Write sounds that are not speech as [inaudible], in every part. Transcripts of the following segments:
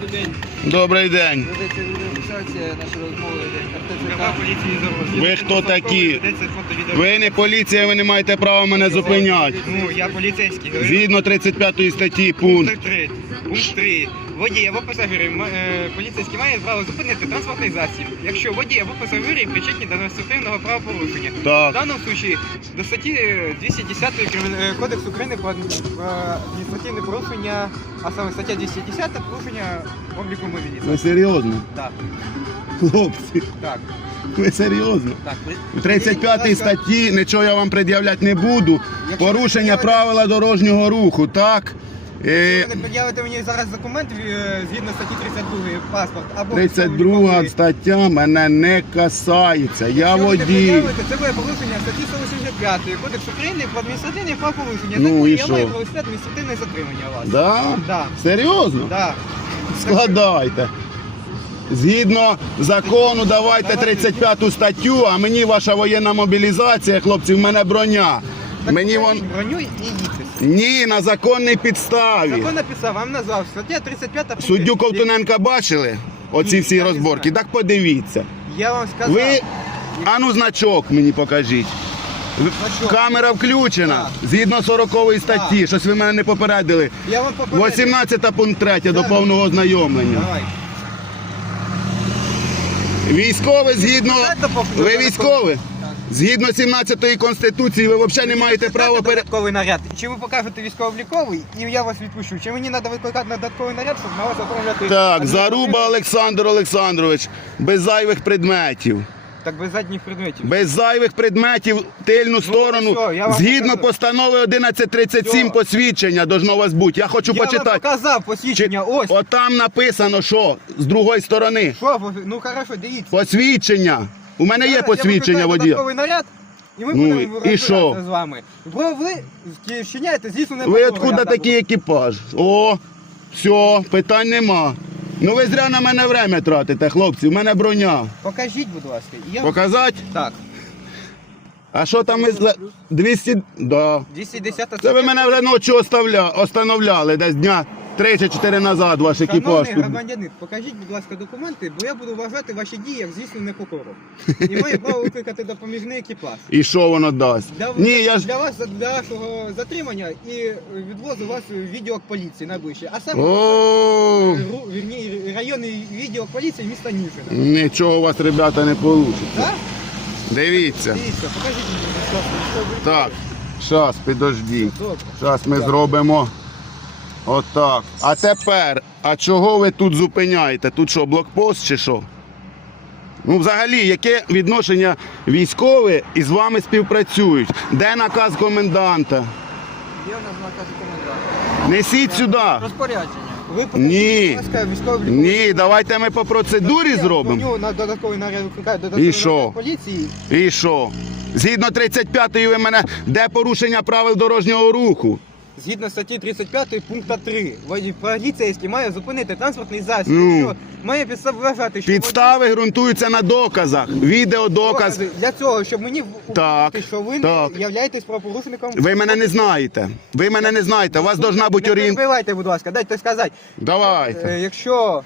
Добрий день. Добрий день. Ведеться відеофіксація нашої розмови. РТЦК. поліції зараз? Ви хто такі? Ви не поліція, ви не маєте права мене зупиняти. Ну, я поліцейський. Згідно 35 статті пункт. Пункт 3. Пункт 3. Водій або пасажири, е, поліцейський має право зупинити транспортний засіб, якщо водій або пасажири причетні до адміністративного правопорушення. В Так. даному случаї до статті е, 210 Кримін- е, Кодексу України про про адміністративне порушення, а саме стаття 210 порушення обліку Ви мобілізації. серйозно? Так, Хлопці, так, ви серйозно? так. У 35 статті нічого я вам пред'являти не буду. Порушення правила дорожнього руху, так? Е, Ви не пред'явите мені зараз документ е, згідно статті 32 паспорт або 32 стаття мене не касається. Я Якщо ви не водій. пред'явите, Це буде порушення статті 185 Кодексу України про адміністративне правопорушення. Ну, і я що? маю провести адміністративне затримання вас. Да? Да. Серйозно? Да. Складайте. Згідно закону, давайте Давайте. 35 статтю, а мені ваша воєнна мобілізація, хлопці, в мене броня. Так Мені вон. броню і їдьте. Ні, на законній підставі. Закон написав, вам назвав стаття 35 пункт- Суддю Ковтуненка бачили? Оці Ні, всі я не розборки. знаю. Так подивіться. Я вам сказав. Ви. А ну значок мені покажіть. Значок. Камера включена. Згідно 40 статті. Щось ви мене не попередили. Я вам попередив. 18 пункт 3 до Так. повного ознайомлення. Давай. Військове згідно. Дайте по- Ви військові? Згідно 17 конституції, ви взагалі не маєте права Дайте пере... додатковий наряд. Чи ви покажете військово-обліковий, і я вас відпущу. Чи мені треба викликати на додатковий наряд, щоб на вас оформляти... Так, Заруба Олександр Олександрович, без зайвих предметів. Так без задніх предметів. Без зайвих предметів тильну сторону. все, я вам Згідно покажу. постанови 1137 Все. посвідчення должно у вас бути. Я хочу Я вам почитати. показав посвідчення, ось. От там написано, що з другої сторони. Що ви? Ну хорошо, дивіться. Посвідчення. У мене є посвідчення водія. додатковий наряд, і ми Ну, будемо розбиратися що? з вами. Бо ви вчиняєте, звісно, не Ви откуда такий екіпаж? О, все, питань нема. Ну ви зря на мене время тратите, хлопці, у мене броня. Покажіть, будь ласка. і Я... Показати? Так, А що там ви за 200? Да. 210 Це ви мене вже ночі оставля... остановляли десь дня 3 чи 4 назад ваш екіпаж. Шановний тут. громадянин, покажіть, будь ласка, документи, бо я буду вважати ваші дії як звісно непокору. І маю право викликати допоміжний екіпаж. І що воно дасть? Для, Ні, я ж. для вас для вашого затримання і е, відвозу вас в відділок поліції найближче. А саме О, ру- вірні, районний відділок поліції міста Ніжина. нічого у вас, ребята, не вийде. Так? Дивіться. Дивіться, покажіть мені, що, що ви. Так, зараз, підождіть. Добре. Зараз ми зробимо отак. А тепер, а чого ви тут зупиняєте? Тут що, блокпост чи що? Ну, взагалі, яке відношення військові із вами співпрацюють? Де наказ коменданта? Є в нас наказ коменданта. Несіть сюди. Розпорядження. Ви Ні. будь ласка, військовий Ні, давайте ми по процедурі Я зробимо. на додатковий наряд додатковий І що? наряд поліції. І що? Згідно 35-ї ви мене, де порушення правил дорожнього руху? Згідно статті 35 пункту 3, водій- поліцейський має зупинити транспортний засіб. Ну. Що має підстав вважати, що Підстави ґрунтуються на доказах. Відеодоказ. водій- для цього, щоб мені Так, вважати, що ви так. не являєтесь правопорушником. Ви мене не знаєте. Ви мене не знаєте. У вас должна бути Не орієнт. перебивайте, будь ласка, дайте сказати. Давайте. Е, Якщо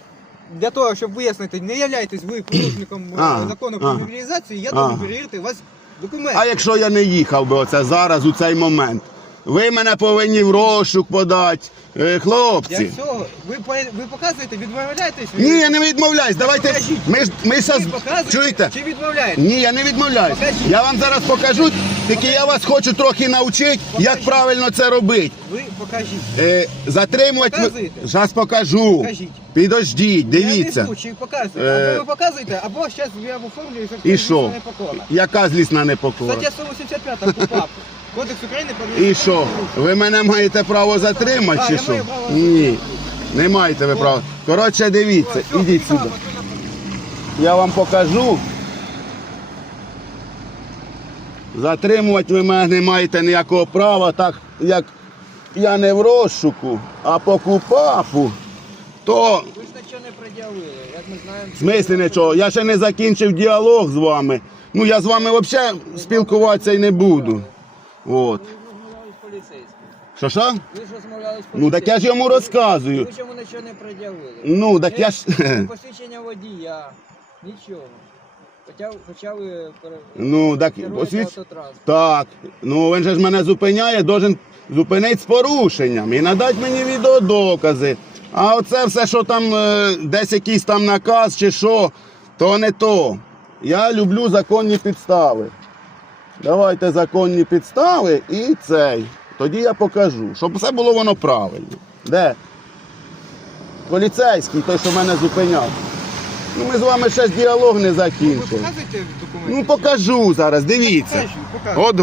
для того, щоб вияснити, не являєтесь ви порушником е, А, закону про а. мобілізацію, я А. должен перевірити у вас документи. А якщо я не їхав би оце зараз, у цей момент? Ви мене повинні в розшук подати. Е, Для Хлопці. цього ви, по- ви показуєте, відмовляєтесь? Ні, я не відмовляюсь. Давайте. Покажіть. Ми ж ми. Ви показуєте Чуєте? чи відмовляєте? Ні, я не відмовляюсь. Покажіть. Я вам зараз покажу, тільки я вас хочу трохи навчити, як Покажіть. правильно це робити. Ви покажіть. Е, затримувати. Показуєте? Зараз покажу. Покажіть. Підождіть, Я дивіться. случай показую. Е. Або ви показуєте, або зараз я оформлюю, І що? не покора. Яка злісна непокора? Стаття 185 КУПАП. Кодекс України про І що? Ви мене маєте право затримати Так, чи я що? маю право Ні. Не маєте ви права. Коротше, дивіться, ідіть сюди. Я вам покажу. Затримувати ви мене не маєте ніякого права, так як я не в розшуку, а по купапу, то Ви ж нічого не пред'явили. Як ми знаємо, в смислі нічого. Я ще не закінчив діалог з вами. Ну я з вами взагалі спілкуватися і не буду. От. Що що? Ви ж розмовляли з Ну так я ж йому розказую. Ви ж йому нічого не пред'явили. Ну так я ж. [laughs] Посвідчення водія, нічого. Хоча, хоча ви пере- Ну так керуєте освіч... автотранспортом. Так. Ну він же ж мене зупиняє, должен зупинити з порушенням і надати мені відеодокази. А оце все, що там е, десь якийсь там наказ чи що, то не то. Я люблю законні підстави. Давайте законні підстави і цей. Тоді я покажу, щоб все було воно правильно. Де? Поліцейський, той, що мене зупиняв. Ну, ми з вами ще ж діалог не Ви закінчили. показуєте документи? Ну покажу зараз, дивіться. Покажу, покажу. От